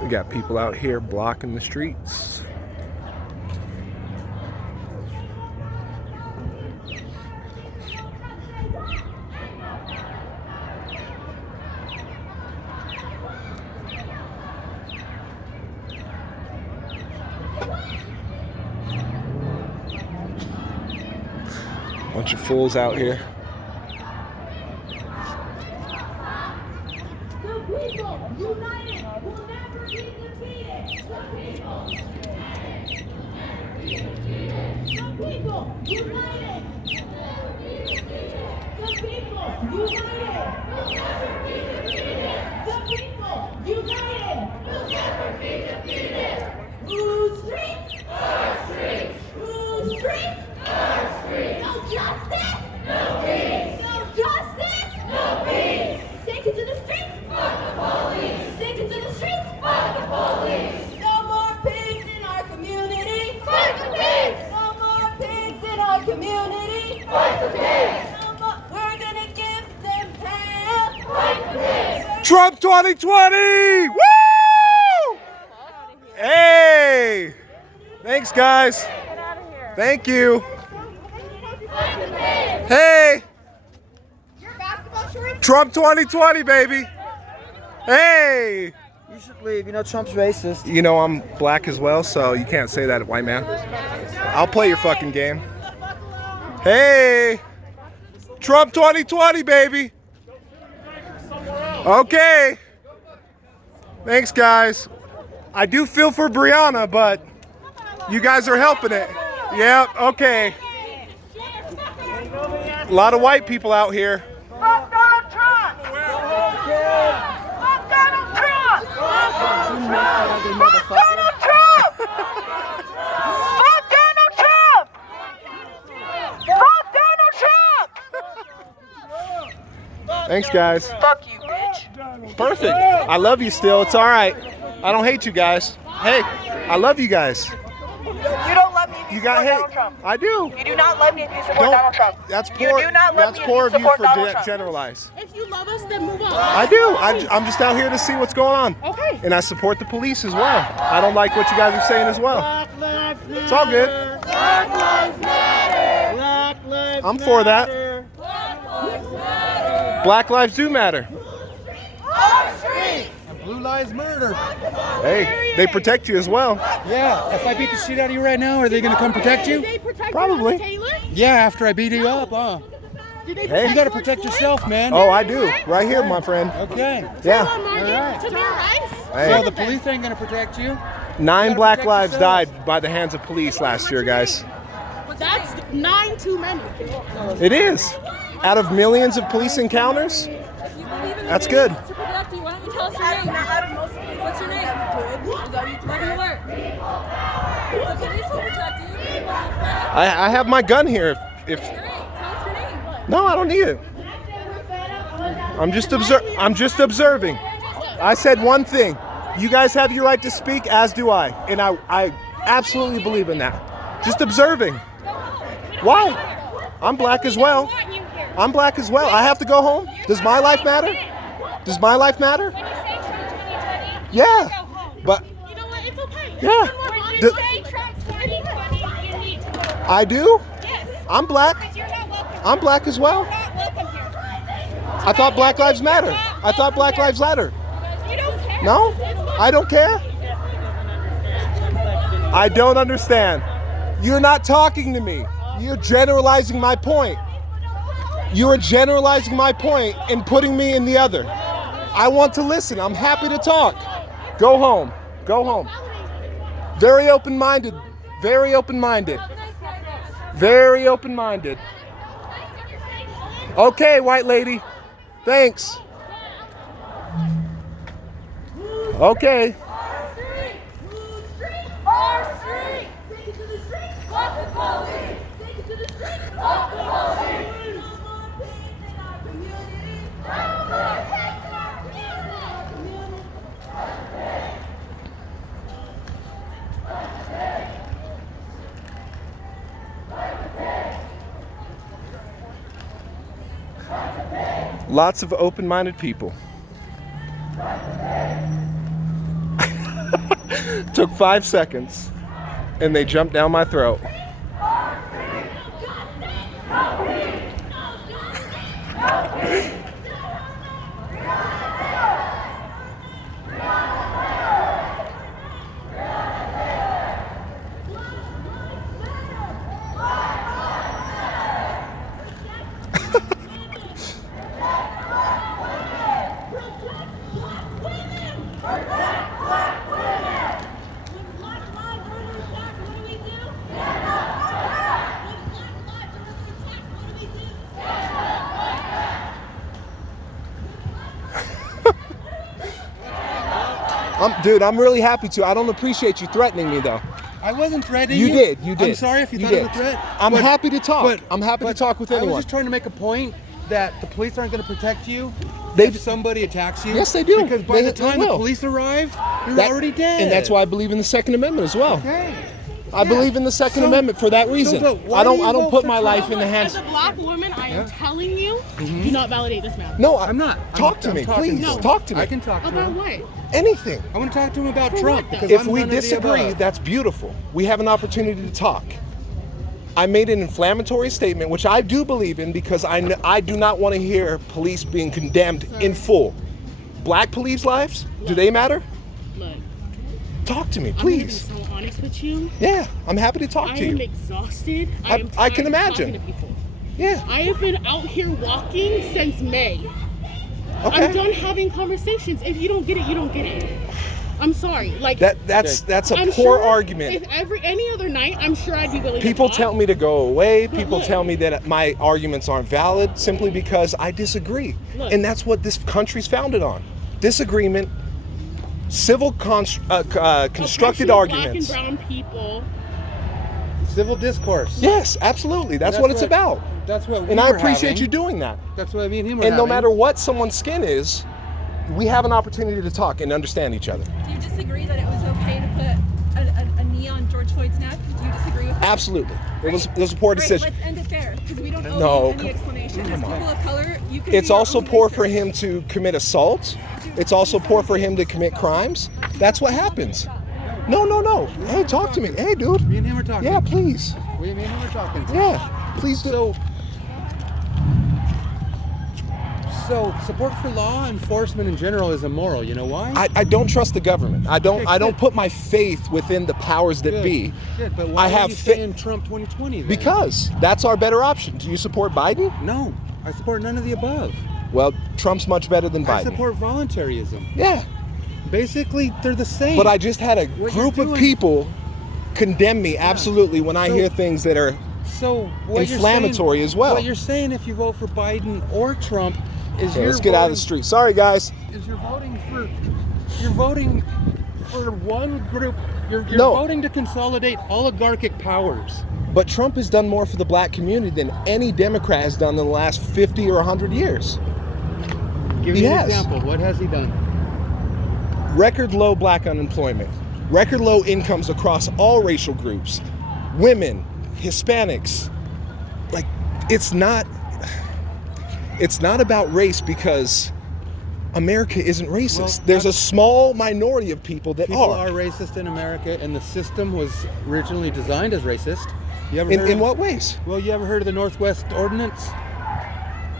We got people out here blocking the streets. Bunch of fools out here. The people united will never be defeated. The people united. The people united. The people united. Whose streets? Our streets. Whose streets? Our streets. No justice? No peace. No justice? No peace. Take it to the streets? Fuck the police. Take it to the streets? Fuck the police. No more pigs in our community. Fight the pigs. No more pigs in our community. Fight the pigs. No more. We're gonna give them hell. Fight the pigs. Trump 2020! Woo! Hey! Thanks, guys. Get out of here. Thank you. Hey! Your basketball shorts? Trump 2020, baby. Hey! You should leave. You know Trump's racist. You know I'm black as well, so you can't say that, white man. I'll play your fucking game. Hey! Trump 2020, baby. Okay. Thanks, guys. I do feel for Brianna, but you guys are helping it. Yep, okay. A lot of white people out here. Fuck Donald Trump! Fuck Donald Trump! Fuck Donald Trump! Fuck Donald Trump! Fuck Donald Trump! Thanks, guys. Fuck you, bitch. Perfect. I love you still. It's all right. I don't hate you guys. Hey, I love you guys. You don't love me if you You got support hate. Donald Trump. I do. You do not love me if you support Don't. Donald Trump. That's You poor. do not love That's me if poor you of you support for Donald Trump. generalize. If you love us, then move on. I do. I'm just out here to see what's going on. Okay. And I support the police as well. I don't like what you guys are saying as well. It's all good. Black lives matter. Black lives I'm for that. matter. Black lives do matter. And blue lives murder. Hey, they protect you as well. Yeah. If I beat the shit out of you right now, are they gonna come protect Did you? they protect Probably. Breonna Taylor? Yeah. After I beat you up, huh? Did they Hey. You gotta George protect Floyd? yourself, man. Oh, I do. Right here, my friend. Okay. Yeah. Trayvon Martin, Alright. Tamir Rice? Hey. So the police ain't gonna protect you. 9 gotta black protect lives yourself. died by the hands of police last year, guys. That's 9 too many. It is. Out of millions of police encounters, that's good. To protect you, why don't you tell us your name? What's your name? Where do you work? The police will protect you. I have my gun here. If Great, tell us your name. no, I don't need it. I'm just observing. I said one thing. You guys have your right to speak, as do I, and I absolutely believe in that. Just observing. Why? I'm black as well. I'm black as well. I have to go home. Does my life matter? Does my life matter? Yeah. But You know what? It's okay. yeah. When The- you say Trump 2020, you need to go. I do. Yes. I'm black. You're not welcome. I'm black as well. You're not welcome here. I thought Black Lives Matter. I thought Black Lives Matter. You don't care. No? I don't care. I don't understand. You're not talking to me. You're generalizing my point. You are generalizing my point and putting me in the other. I want to listen. I'm happy to talk. Go home. Go home. Very open-minded. Very open-minded. Very open-minded. Okay, white lady. Thanks. Okay. Our street! Take it to the street! Fuck the police! Take it to the street! Fuck the police! No more pigs in our community! No more pigs in our community! Lots of open-minded people. Took 5 seconds, and they jumped down my throat. Dude, I'm really happy to. I don't appreciate you threatening me, though. I wasn't threatening you. You did. You did. I'm sorry if you thought did. it was a threat. I'm but- happy to talk. but- I'm happy to but talk with I anyone. was just trying to make a point that the police aren't going to protect you They've- if somebody attacks you. Yes, they do. Because by They the time the will. police arrive, you're That- already dead. And that's why I believe in the Second Amendment as well. Okay. I believe in the Second Amendment for that reason. but why I do don't. you I don't vote put for my Trump? life in the hands. As a black woman, I am telling you, do not validate this man. No, I'm not. Talk to I'm me, talking please. to him. Talk to me. I can talk to About him. what? Anything. I want to talk to him about For Trump. what, though? Because If I'm we none of the disagree, above. that's beautiful. We have an opportunity to talk. I made an inflammatory statement, which I do believe in, because I do not want to hear police being condemned in full. Black police lives, do they matter? Look, Talk to me, I'm gonna be please. so honest with you. Yeah, I'm happy to talk I to am you. exhausted. I am can tired of imagine. talking to people. Yeah, I have been out here walking since May. I'm okay. done having conversations. If you don't get it, you don't get it. I'm sorry. Like That's a I'm poor sure argument. If any other night, I'm sure I'd be willing People to tell talk. me to go away. But People look. tell me that my arguments aren't valid simply because I disagree. Look. And that's what this country's founded on. Disagreement, civil constructed Oppression of arguments. Black and brown people. Civil discourse. Yes, absolutely. That's what it's about. That's what we And I were appreciate having. you doing that. That's what me and him were And no having. matter what someone's skin is, we have an opportunity to talk and understand each other. Do you disagree that it was okay to put a knee on George Floyd's neck? Do you disagree with that? Absolutely. It was a poor Great, decision. let's end it there because we don't owe No, you any explanation. As people of color, you can It's be your also own poor for racist. him to commit assault. It's also poor for him to commit crimes. That's what happens. No. Hey, talk to me. Hey, dude. Me and him were talking. Yeah, please. Me and him were talking. Yeah, please do. So support for law enforcement in general is immoral. You know why? I don't trust the government. I don't good. put my faith within the powers that Good. be. Good, but why I have are you fa- saying Trump 2020 then? Because that's our better option. Do you support Biden? No, I support none of the above. Well, Trump's much better than I Biden. support voluntarism. Yeah, Basically, they're the same. but I just had a What you're group of doing- people condemn me absolutely when I So- hear things that are so what inflammatory you're saying, as well. What you're saying, if you vote for Biden or Trump, is Okay, you're let's get out of the voting- street. Sorry, guys. Is you're voting for one group. You're No. voting to consolidate oligarchic powers. But Trump has done more for the black community than any Democrat has done in the last 50 or 100 years. Give He me an has. example. What has he done? Record low black unemployment, record low incomes across all racial groups, women, Hispanics. Like, it's not about race because America isn't racist. Well, There's a that's- small minority of people that People are. are racist in America, and the system was originally designed as racist. You ever In, heard in of- what ways? Well, you ever heard of the Northwest Ordinance?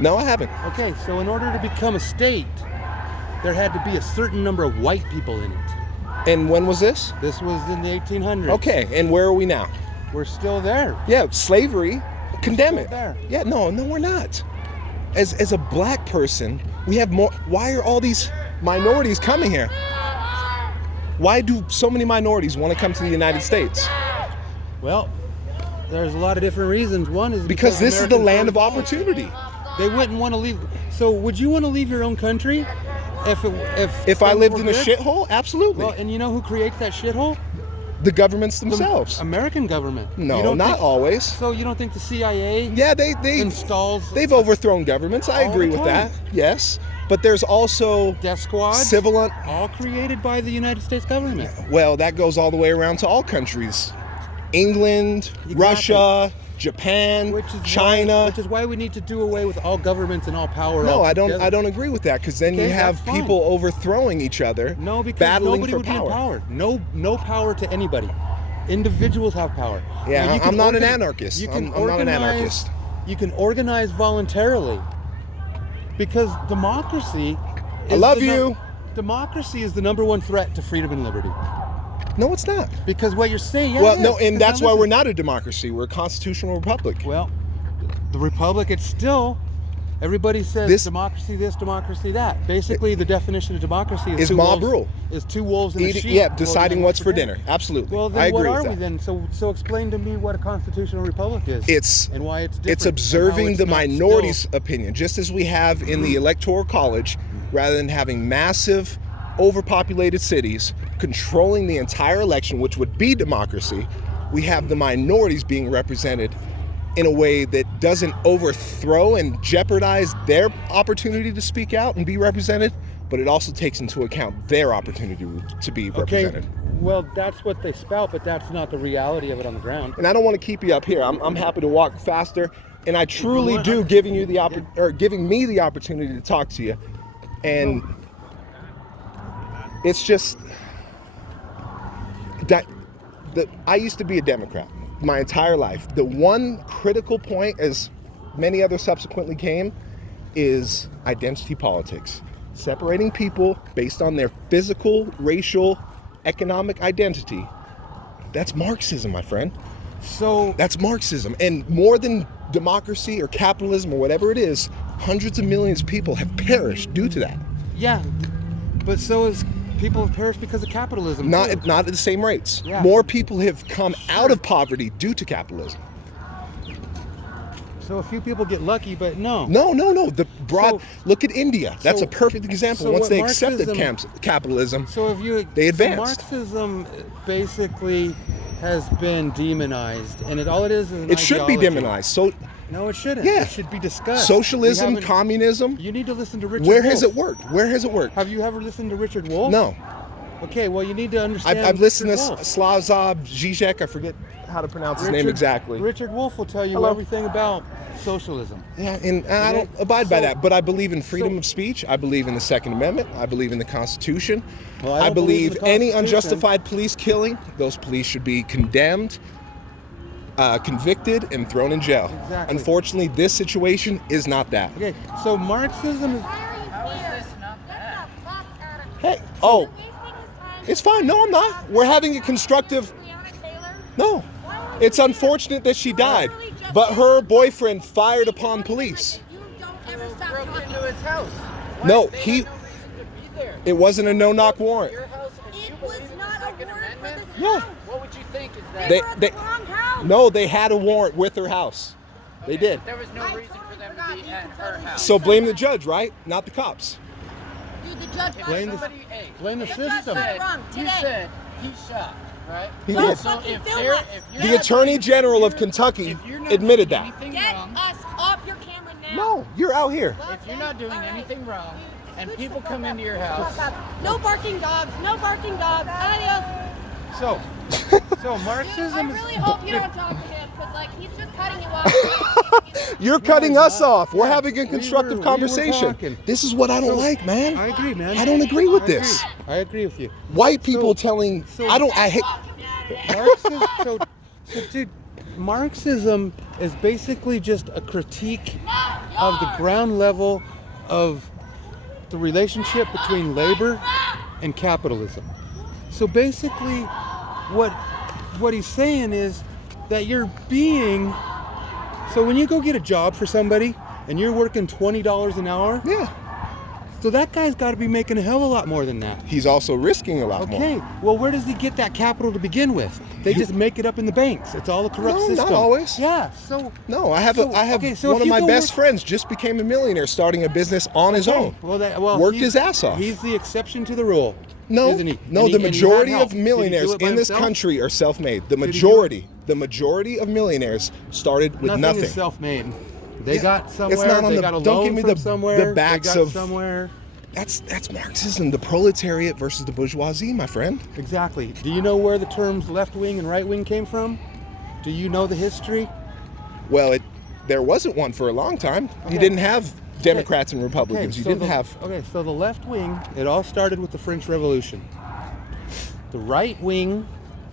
No, I haven't. Okay, so in order to become a state, there had to be a certain number of white people in it. And when was this? This was in the 1800s. Okay, and where are we now? We're still there. Yeah, slavery, condemn still it. there. Yeah, no, we're not. As a black person, we have more. Why are all these minorities coming here? Why do so many minorities want to come to the United States? Well, there's a lot of different reasons. One is Because this is the Americans land of don't- opportunity. They wouldn't want to leave. So, would you want to leave your own country if If I things lived were in a good? shithole, absolutely. Well, and you know who creates that shithole? The governments The themselves. American government. No, You don't not think- always. So you don't think the CIA Yeah, they installs they've overthrown governments. I All agree the with time. that. Yes, but there's also death squads? civil. All created by the United States government. Well, that goes all the way around to all countries. England, Exactly. Russia, Japan, Which is China. which is why we need to do away with all governments and all power. No, I don't. altogether. I don't agree with that because then Okay, you have that's fine. people overthrowing each other, No, because battling nobody for would power. be empowered. No power to anybody. Individuals have power. Yeah, Now, you I'm can not an anarchist. You can I'm not an anarchist. You can organize voluntarily because democracy. I love you. Democracy is the number one threat to freedom and liberty. No, it's not. Because what you're saying, Well, it no, is. and Because that's now why we're listen. not a democracy. We're a constitutional republic. Well, the republic, it's still. Everybody says This- democracy this, democracy that. Basically, the definition of democracy Is two mob wolves, rule. Is two wolves and a sheep. Yeah, holding deciding on what's for dinner. Absolutely. Well, then I agree what are with we that. then? So explain to me what a constitutional republic is. It's and why it's different. It's and how observing it's the not minority's still- opinion, just as we have in the electoral college, rather than having massive, overpopulated cities controlling the entire election, which would be democracy. We have the minorities being represented in a way that doesn't overthrow and jeopardize their opportunity to speak out and be represented, but it also takes into account their opportunity to be Okay, represented. well, that's what they spout, but that's not the reality of it on the ground. And I don't want to keep you up here. I'm happy to walk faster, and I truly do giving you the giving me the opportunity to talk to you. And it's just that I used to be a Democrat my entire life. The one critical point, as many others subsequently came, is identity politics. Separating people based on their physical, racial, economic identity. That's Marxism, my friend. So That's Marxism. And more than democracy or capitalism or whatever it is, hundreds of millions of people have perished due to that. yeah, but so is people have perished because of capitalism. Not too. at the same rates. Yeah. More people have come out of poverty due to capitalism. So a few people get lucky, but no. No. The broad So- look at India. That's so- a perfect example. so Once what they accepted Marxism- capitalism, So if you They so advanced. Marxism basically has been demonized, and all it is an it should be ideology. demonized. So No, it shouldn't. Yeah. It should be discussed. socialism, We haven't- communism, You need to listen to Richard where Wolff. has it worked? Where has it worked? Have you ever listened to Richard Wolff? No. Okay, well you need to understand. I've listened to Richard Wolff. Slavoj Žižek. I forget how to pronounce his name exactly. Richard Wolff will tell you Hello. everything about socialism. Yeah, and I Okay. don't abide by So- that, but I believe in freedom so- of speech. I believe in the Second Amendment. I believe in the Constitution. Well, I don't believe believe in the any Constitution. unjustified police killing, those police should be condemned, convicted, and thrown in jail. Exactly. Unfortunately, this situation is not that. Okay, so Marxism is. Hey, oh, it's fine. No, I'm not. We're having a constructive. No, it's unfortunate that she died, but her boyfriend fired upon police. Broke into his house. No, They had he. no reason to be there. It wasn't a no-knock warrant. Your house and you believe in the Second Amendment? Yeah. What would you think is that? They, no, they had a warrant with her house. They did. There was no reason for them to be at her house. So blame the judge, right? Not the cops. Dude, the judge Blame the- Somebody, hey, blame the you system. said- Wrong You today. said he shot, right? He so, did. So if Fucking they're, film if you're The not Attorney doing- General of if Kentucky if you're not admitted doing that. anything Get wrong, us off your camera now. No, you're out here. if you're not doing anything wrong, and people come into your house, No barking dogs. No barking dogs. Adios. So, so Dude, I Marxism is. really hope you don't talk to him because, like, he's just cutting you off. You're cutting us off. We're Yeah, having a we constructive were conversation. talking. This is what I don't So, like, man. I agree, man. I don't agree with I this. I agree with you. White people So- telling so- I hate Marxism, so dude, Marxism is basically just a critique of the ground level of the relationship between labor and capitalism. So basically, what he's saying is that you're being. So when you go get a job for somebody and you're working $20 an hour, Yeah. so that guy's got to be making a hell of a lot more than that. He's also risking a lot more. Okay, well, where does he get that capital to begin with? They just make it up in the banks. It's all a corrupt No, not system. always. Yeah. So. No, I have So, okay, so one if of you my go best work- friends just became a millionaire starting a business on his own. Well, Worked he's- his ass off. He's the exception to the rule. No, isn't he? no, And he- the and he had majority help. of Did he do millionaires it by in this himself? country are self-made. The he do it? majority of millionaires started with Nothing nothing. is self-made. They Yeah, got it's somewhere. not on they the- got a don't loan give me from the somewhere. backs they got of- somewhere. That's Marxism, the proletariat versus the bourgeoisie, my friend. Exactly. Do you know where the terms left wing and right wing came from? Do you know the history? Well, there wasn't one for a long time. You didn't have Democrats and Republicans. You didn't have. Okay, so the left wing, it all started with the French Revolution. The right wing,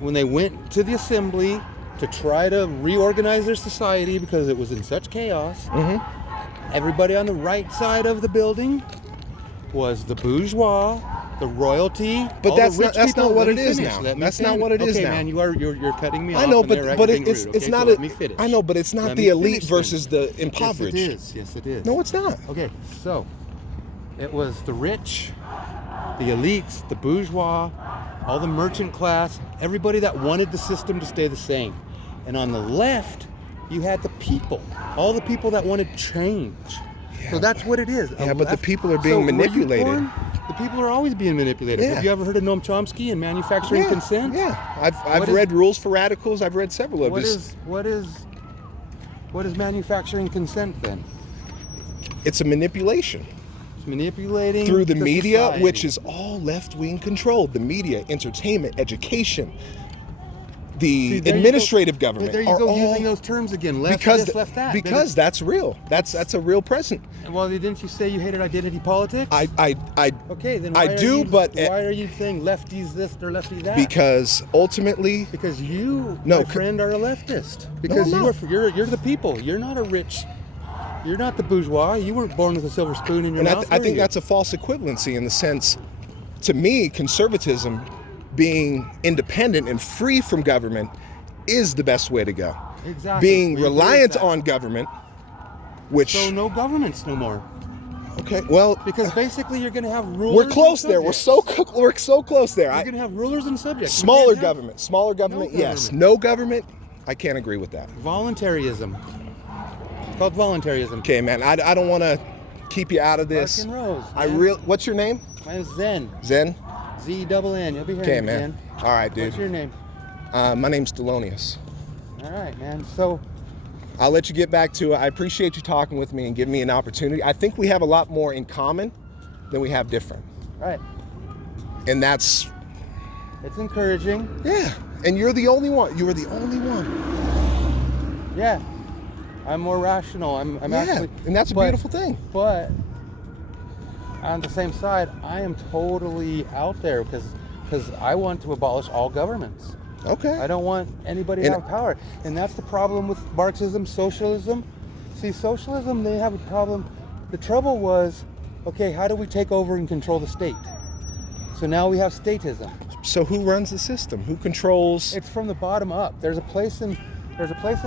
when they went to the assembly to try to reorganize their society because it was in such chaos, everybody on the right side of the building was the bourgeois, the royalty. But all that's the rich not people. what Let it me is finish. now. Let me That's not finish. what it is okay, now. man, you're cutting me off. I know, and there, right? but You're being it's rude, okay? not So a. let me finish. I know, but it's not Let the me elite finish then. versus the impoverished. Yes, it is. Yes, it is. No, it's not. Okay, so it was the rich, the elites, the bourgeois, all the merchant class, everybody that wanted the system to stay the same. And on the left, you had the people, all the people that wanted change. So that's what it is. Yeah, but the people are being were you manipulated. born? The people are always being manipulated. Yeah. Have you ever heard of Noam Chomsky and manufacturing consent? Yeah, I've What is- read Rules for Radicals. I've read several of his. What is manufacturing consent then? It's a manipulation It's manipulating through the media, society. which is all left-wing controlled. The media, entertainment, education, the See, there you administrative go. government There you are go, all using those terms again. Left because this, left that. because that's real. That's a real present. Well, didn't you say you hated identity politics? I Okay, then I why do, are you, but why are you saying lefties this or lefties that? because ultimately, Because you, No, my friend, are a leftist. Because I'm you're the people. You're not a rich. You're not the bourgeois. You weren't born with a silver spoon in your and mouth. I were think you? that's a false equivalency in the sense, to me, conservatism, being independent and free from government, is the best way to go. Exactly. Being We agree with reliant that. on government, which So no governments no more. okay, well, Because basically you're going to have rulers. we're close and there. We're subjects. so close there. You're going to have rulers and subjects. You Smaller can't have government, yes. government. No government, I can't agree with that. Voluntarism. It's called voluntarism. Okay, man, I don't want to keep you out of this. Larkin Rose. I man. real. What's your name? My name's Zen. Zen. Z-double-N. You'll be hearing Okay, it, man. All right, dude. What's your name? My name's Delonius. All right, man. So, I'll let you get back to it. I appreciate you talking with me and giving me an opportunity. I think we have a lot more in common than we have different, right. and that's It's encouraging. yeah. And you're the only one. You are the only one. Yeah. I'm more rational. I'm Yeah, actually. and that's a but- beautiful thing. But on the same side, I am totally out there because I want to abolish all governments. Okay. I don't want anybody And- to have power. And that's the problem with Marxism, socialism. See, socialism, they have a problem. The trouble was, okay, how do we take over and control the state? So now we have statism. So who runs the system? Who controls? It's from the bottom up. There's a place in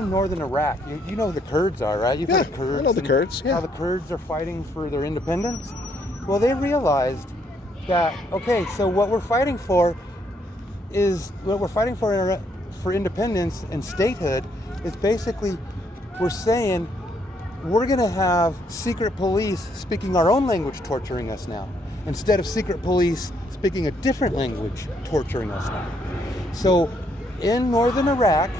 northern Iraq. You know who the Kurds are, right? You've heard of Yeah, Kurds. I know the and Kurds, yeah. How the Kurds are fighting for their independence. Well, they realized that, okay, so what we're fighting for for independence and statehood is basically we're saying we're going to have secret police speaking our own language torturing us now instead of secret police speaking a different language torturing us now. So in northern Iraq,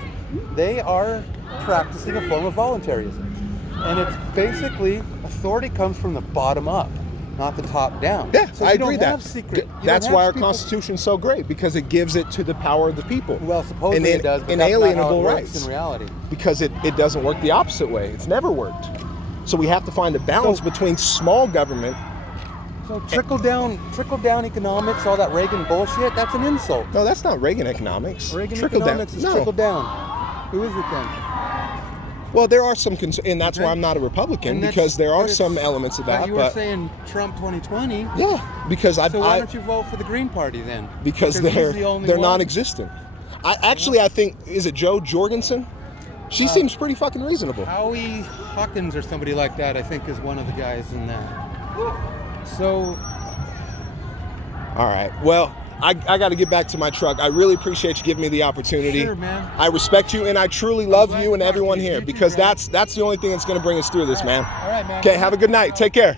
they are practicing a form of voluntarism. And it's basically authority comes from the bottom up, not the top down. Yeah, So I you don't agree have that. secret. you That's don't why have our people- Constitution's so great, because it gives it to the power of the people. Well, supposedly And it does, but that's not how it inalienable works rights. in reality. Because it doesn't work the opposite way. It's never worked. So we have to find a balance So- between small government. So trickle down economics, all that Reagan bullshit, that's an insult. No, that's not Reagan economics. Reagan Trickle economics down. is No. trickle down. Who is it then? Well, there are some, and that's why Okay. I'm not a Republican, And that's- because there are but it's- some elements of but that. you were But saying Trump 2020. yeah, because So why don't you vote for the Green Party then? because he's they're the only they're one. non-existent. I think, is it Joe Jorgensen? She seems pretty fucking reasonable. Howie Hawkins or somebody like that, I think, is one of the guys in that. So, All right. Well, I got to get back to my truck. I really appreciate you giving me the opportunity. Sure, man. I respect you, and I truly love glad you and to talk to everyone you. here, You too, because brother. that's the only thing that's going to bring us through this, man. all right, man. Okay, have a good night. Take care.